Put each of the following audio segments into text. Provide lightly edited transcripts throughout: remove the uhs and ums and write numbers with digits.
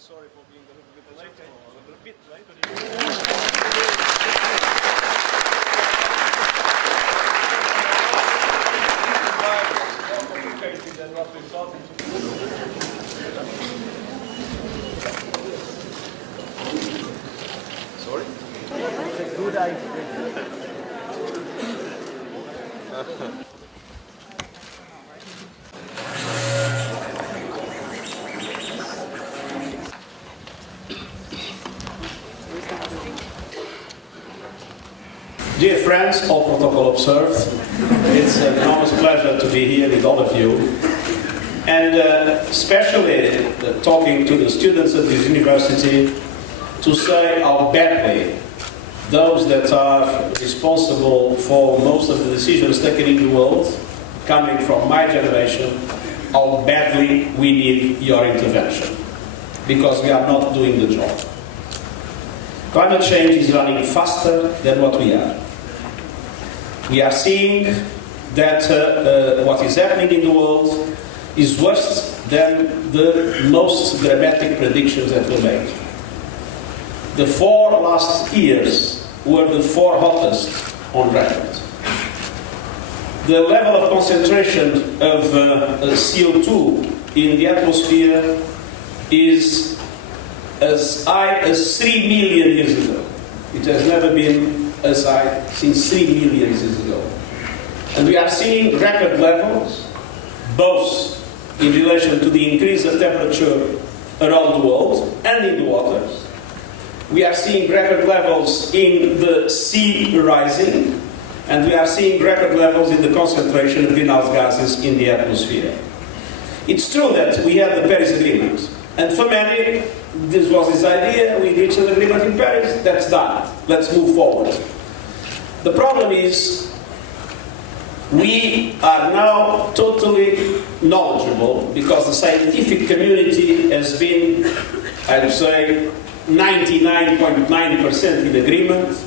Sorry for being a little bit late, or a little bit late. More complicated than what we thought. Sorry? It's a good idea. Dear friends, all protocol observed, it's an enormous pleasure to be here with all of you, and especially talking to the students at this university to say how badly those that are responsible for most of the decisions taken in the world, coming from my generation, how badly we need your intervention, because we are not doing the job. Climate change is running faster than what we are. We are seeing that what is happening in the world is worse than the most dramatic predictions that were made. The 4 last years were the 4 hottest on record. The level of concentration of CO2 in the atmosphere is as high as 3 million years ago. It has never been as high since 3 million years ago. And we are seeing record levels, both in relation to the increase of temperature around the world and in the waters. We are seeing record levels in the sea rising, and we are seeing record levels in the concentration of greenhouse gases in the atmosphere. It's true that we have the Paris Agreement, and for many, this was his idea, we reached an agreement in Paris, that's done, let's move forward. The problem is, we are now totally knowledgeable because the scientific community has been, I would say, 99.9% in agreement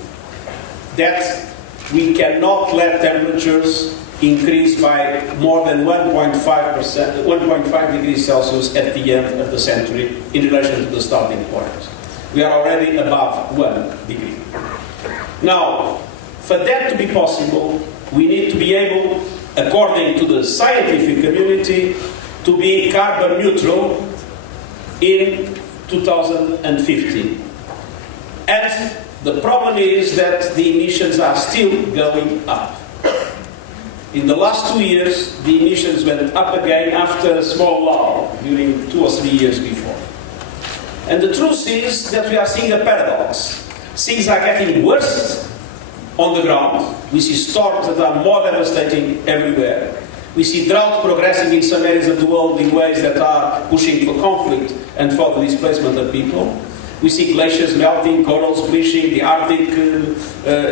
that we cannot let temperatures increase by more than 1.5 degrees Celsius at the end of the century in relation to the starting point. We are already above 1 degree. Now, for that to be possible, we need to be able, according to the scientific community, to be carbon neutral in 2050. And the problem is that the emissions are still going up. In the last 2 years, the emissions went up again after a small lull during 2 or 3 years before. And the truth is that we are seeing a paradox. Things are getting worse on the ground. We see storms that are more devastating everywhere. We see drought progressing in some areas of the world in ways that are pushing for conflict and for the displacement of people. We see glaciers melting, corals bleaching, the Arctic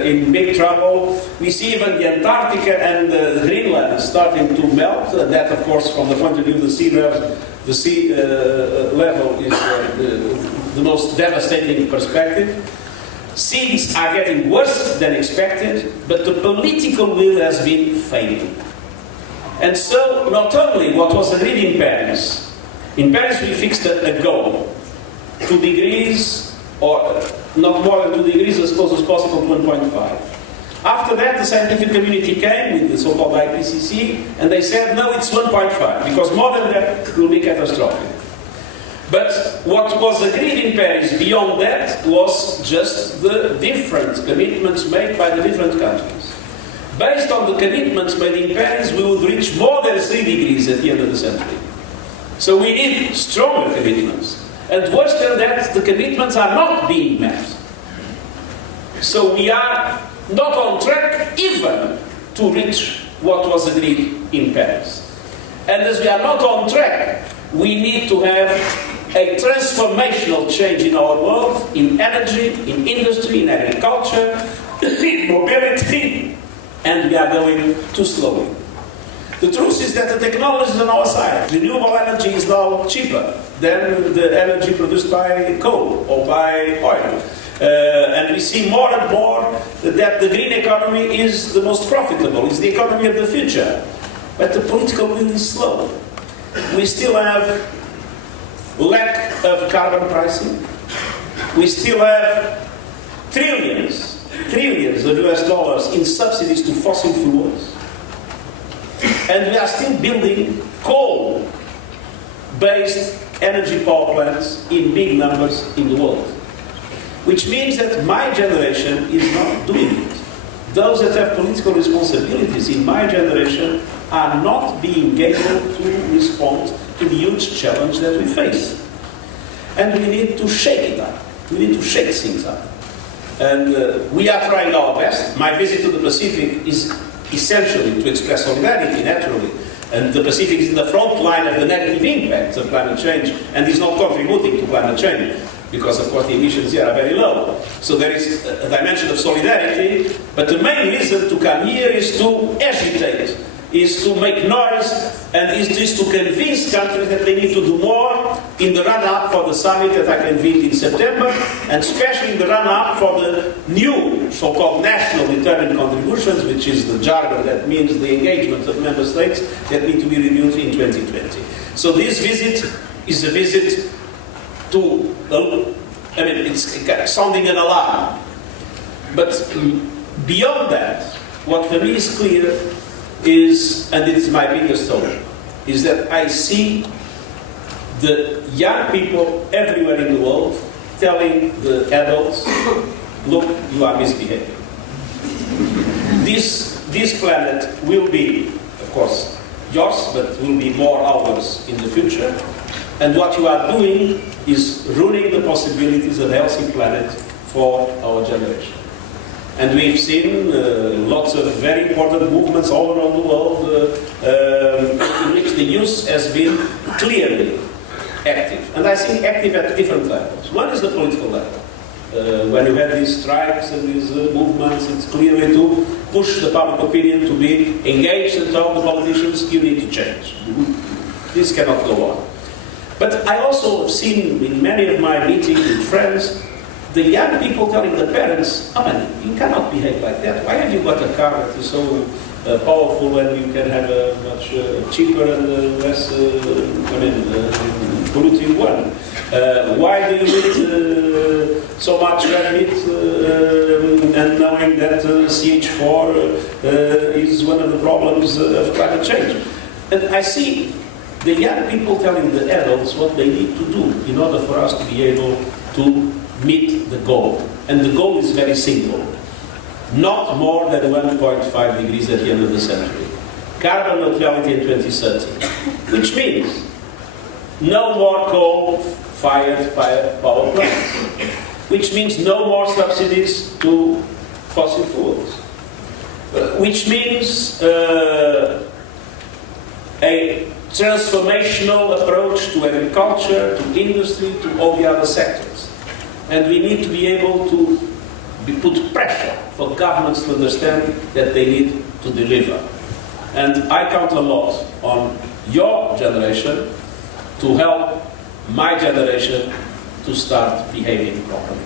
in big trouble. We see even the Antarctica and Greenland starting to melt. That, of course, from the point of view of the sea level, is the most devastating perspective. Things are getting worse than expected, but the political will has been failing. And so, not only what was agreed in Paris we fixed a goal. 2 degrees, or not more than 2 degrees, as close as possible to 1.5. After that, the scientific community came with the so-called IPCC, and they said, no, it's 1.5, because more than that will be catastrophic. But what was agreed in Paris beyond that was just the different commitments made by the different countries. Based on the commitments made in Paris, we would reach more than 3 degrees at the end of the century. So we need stronger commitments. And worse than that, the commitments are not being met. So we are not on track even to reach what was agreed in Paris. And as we are not on track, we need to have a transformational change in our world, in energy, in industry, in agriculture, in mobility, and we are going too slowly. The truth is that the technology is on our side. Renewable energy is now cheaper than the energy produced by coal or by oil. And we see more and more that the green economy is the most profitable, is the economy of the future. But the political will is slow. We still have lack of carbon pricing. We still have trillions of US dollars in subsidies to fossil fuels. And we are still building coal-based energy power plants in big numbers in the world. Which means that my generation is not doing it. Those that have political responsibilities in my generation are not being able to respond to the huge challenge that we face. And we need to shake it up. We need to shake things up. And we are trying our best. My visit to the Pacific is essentially to express solidarity, naturally. And the Pacific is in the front line of the negative impacts of climate change and is not contributing to climate change, because of course the emissions here are very low. So there is a dimension of solidarity, but the main reason to come here is to agitate, is to make noise, and is just to convince countries that they need to do more in the run-up for the summit that I convened in September, and especially in the run-up for the new so-called national determined contributions, which is the jargon that means the engagement of member states that need to be renewed in 2020. So this visit is a visit to, it's sounding an alarm. But beyond that, what for me is clear is, and it's my biggest hope, is that I see the young people everywhere in the world telling the adults, look, you are misbehaving. This planet will be, of course, yours, but will be more ours in the future. And what you are doing is ruining the possibilities of a healthy planet for our generation. And we've seen lots of very important movements all around the world in which the youth has been clearly active. And I think active at different levels. One is the political level. When you have these strikes and these movements, it's clearly to push the public opinion to be engaged and tell the politicians, you need to change. This cannot go on. But I also have seen in many of my meetings with friends, the young people telling the parents, you cannot behave like that. Why have you got a car that is so powerful when you can have a much cheaper and less polluting one? Why do you eat so much red meat and knowing that CH4 is one of the problems of climate change? And I see the young people telling the adults what they need to do in order for us to be able to meet the goal. And the goal is very simple. Not more than 1.5 degrees at the end of the century. Carbon neutrality in 2030. Which means no more coal-fired power plants. Which means no more subsidies to fossil fuels. Which means a transformational approach to agriculture, to industry, to all the other sectors. And we need to be able to put pressure for governments to understand that they need to deliver. And I count a lot on your generation to help my generation to start behaving properly.